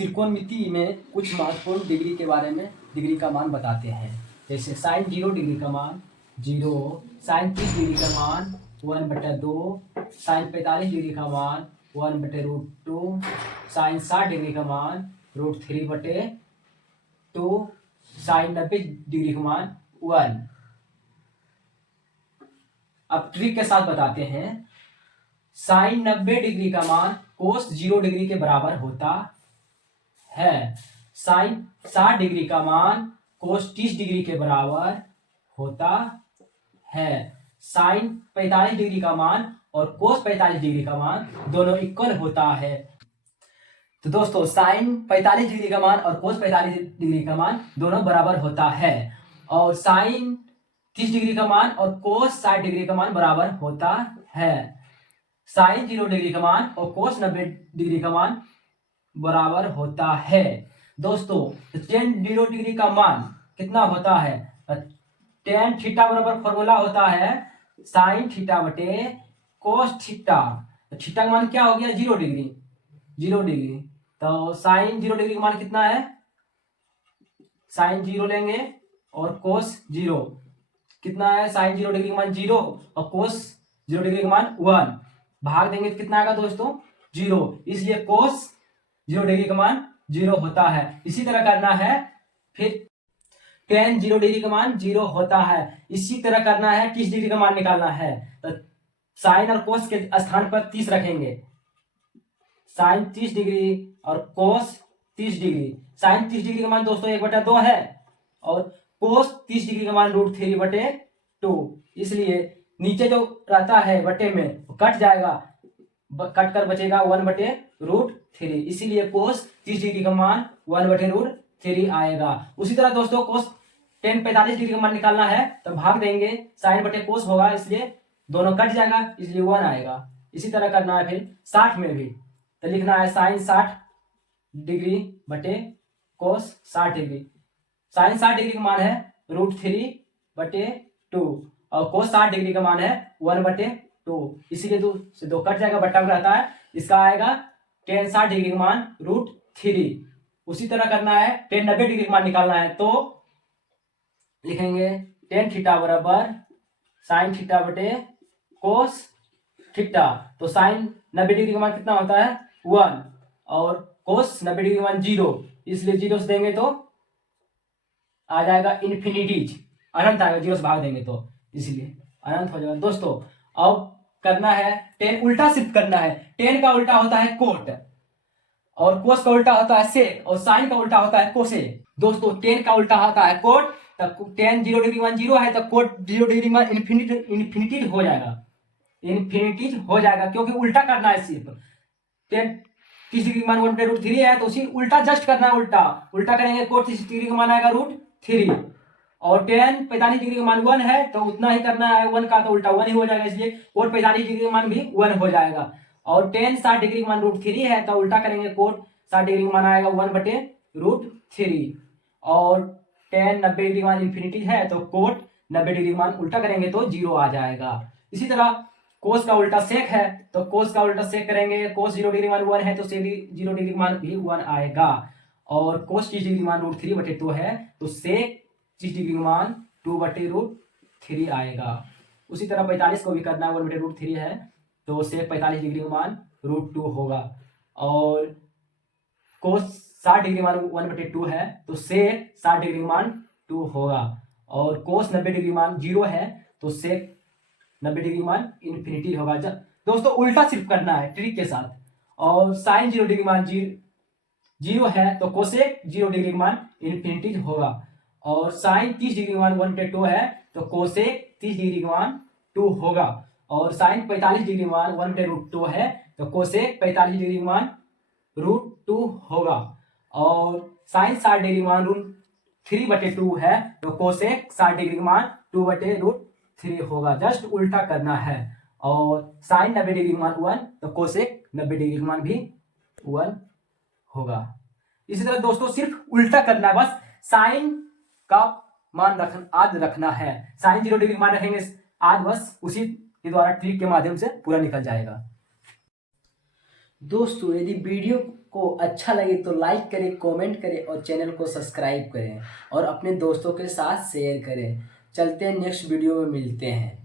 त्रिकोणमिति में कुछ महत्वपूर्ण डिग्री के बारे में डिग्री का मान बताते हैं। जैसे साइन 0 डिग्री का मान 0, साइन 30 डिग्री का मान 1/2, साइन 45 डिग्री का मान 1/√2, साइन 60 डिग्री का मान √3/2, साइन 90 डिग्री का मान 1। अब ट्रिक के साथ बताते हैं। साइन 90 डिग्री का मान कोस 0 डिग्री के बराबर होता है। साइन 60 डिग्री का मान कोस 30 डिग्री के बराबर होता है। साइन 45 डिग्री का मान और कोस 45 डिग्री का मान दोनों इक्वल होता है। तो दोस्तों साइन 45 डिग्री का मान और कोस 45 डिग्री का मान दोनों बराबर होता है। और साइन 30 डिग्री का मान और कोस 60 डिग्री का मान बराबर होता है। साइन 0 डिग्री का मान और कोस 90 डिग्री का मान बराबर होता है। दोस्तों tan 0 डिग्री का मान कितना होता है? tan थीटा बराबर फॉर्मूला होता है साइन थीटा बटे कोस थीटा। थीटा का मान क्या हो गया? 0 डिग्री। 0 डिग्री तो साइन 0 डिग्री का मान कितना है? साइन 0 लेंगे और कोस 0 कितना है? साइन 0 डिग्री का मान 0 और कोस 0 डिग्री का मान 1। भाग देंगे तो कितना आएगा दोस्तों? 0। इसलिए कोस 0 डिग्री का मान 0 होता है। इसी तरह करना है। फिर tan 0 डिग्री का मान 0 होता है। इसी तरह करना है। 30 डिग्री का मान निकालना है तो साइन और कोस के स्थान पर 30 रखेंगे। साइन 30 डिग्री और कोस 30 डिग्री। साइन 30 डिग्री का मान दोस्तों 1/2 है और कोस 30 डिग्री का मान √3/2। इसलिए नीचे जो रहता है बटे में कट जाएगा, कट कर बचेगा 1/√3। इसीलिए कोस 30 डिग्री का मान 1/√3 आएगा। उसी तरह दोस्तों कोस tan 45 डिग्री का मान निकालना है तो भाग देंगे, साइन बटे कोस होगा इसलिए दोनों कट जाएगा, इसलिए 1 आएगा। इसी तरह करना है। फिर 60 में भी तो लिखना है साइन 60 डिग्री बटे कोस 60 डिग्री। साइन 60 डिग्री का मान है √3/2 और कोस 60 डिग्री का मान है 1/2। इसीलिए 2 से 2 कट जाएगा, बट्टा रहता है। इसका आएगा tan 60 डिग्री का मान √3। उसी तरह करना है। tan 90 डिग्री का मान निकालना है तो लिखेंगे tan थीटा बराबर साइन थीटा बटे कोस थीटा। तो साइन 90 डिग्री का मान कितना होता है? 1 और कोस 90 डिग्री का मान 0। इसलिए 0 से देंगे तो आ जाएगा इन्फिनिटीज, अनंत आएगा। 0 से भाग देंगे तो इसलिए अनंत हो जाएगा। दोस्तों अब करना है tan उल्टा शिफ्ट करना है। tan का उल्टा होता है कोट और कोस का उल्टा होता है सेक और साइन का उल्टा होता है कोसे। दोस्तों tan का उल्टा होता है कोट, तो tan 0 डिग्री मान 0 है तो कोट 0 डिग्री मान इन्फिनिटी हो जाएगा। इन्फिनिटी हो जाएगा क्योंकि उल्टा करना है। सिर्फ tan 30 डिग्री मान 1/√3 है तो उसी उल्टा जस्ट करना है। उल्टा करेंगे कोट 30 डिग्री का मान आएगा √3 और tan 45 डिग्री का मान 1 है तो उतना ही करना है। 1 का तो उल्टा 1 ही हो जाएगा, इसलिए कोट 45 डिग्री का मान भी 1 हो जाएगा। और tan 60 डिग्री का मान √3 है तो उल्टा करेंगे कोट 60 डिग्री का मान आएगा 1/√3 और tan 90 डिग्री का मान इन्फिनिटी है तो कोट 90 डिग्री का मान उल्टा करेंगे तो 0 आ जाएगा। इसी तरह कोस का उल्टा सेक है तो कोस का उल्टा सेक करेंगे। कोस 0 डिग्री मान 1 है तो सेक 0 डिग्री मान भी 1 आएगा। और कोस 30 डिग्री मान √3/2 है तो सेक 30 डिग्री मान 2/√3 आएगा। उसी तरह 45 को भी करना है। 1/√3 है तो सेक 45 डिग्री का मान √2 होगा। और कोस 60 डिग्री मान 1/2 है तो सेक 60 डिग्री मान 2 होगा। और कोस 90 डिग्री मान 0 है तो सेक 90 डिग्री मान इन्फिनिटी होगा। दोस्तों उल्टा सिर्फ करना है ट्रिक के साथ। और साइन 0 डिग्री मान 0 है तो कोसेक 0 डिग्री मान इन्फिनिटी होगा। और साइन 30 डिग्री मान 1/2 है तो कोसेक 30 डिग्री मान 2 होगा। और साइन 45 डिग्री मान 1/√2 है तो कोसेक 45 डिग्री मान √2 होगा। और साइन 60 डिग्री मान √3/2 है तो कोसेक 60 डिग्री मान 2/√3 होगा। जस्ट उल्टा करना है। और साइन 90 डिग्री मान 1 तो कोसेक 90 डिग्री मान भी 1 होगा। इसी तरह दोस्तों सिर्फ उल्टा करना है, बस साइन का मान आद रखना है। साइन 0 डिग्री मान रखेंगे आज, बस उसी के द्वारा ट्रिक के माध्यम से पूरा निकल जाएगा। दोस्तों यदि वीडियो को अच्छा लगे तो लाइक करें, कमेंट करें और चैनल को सब्सक्राइब करें और अपने दोस्तों के साथ शेयर करें। चलते हैं, नेक्स्ट वीडियो में मिलते हैं।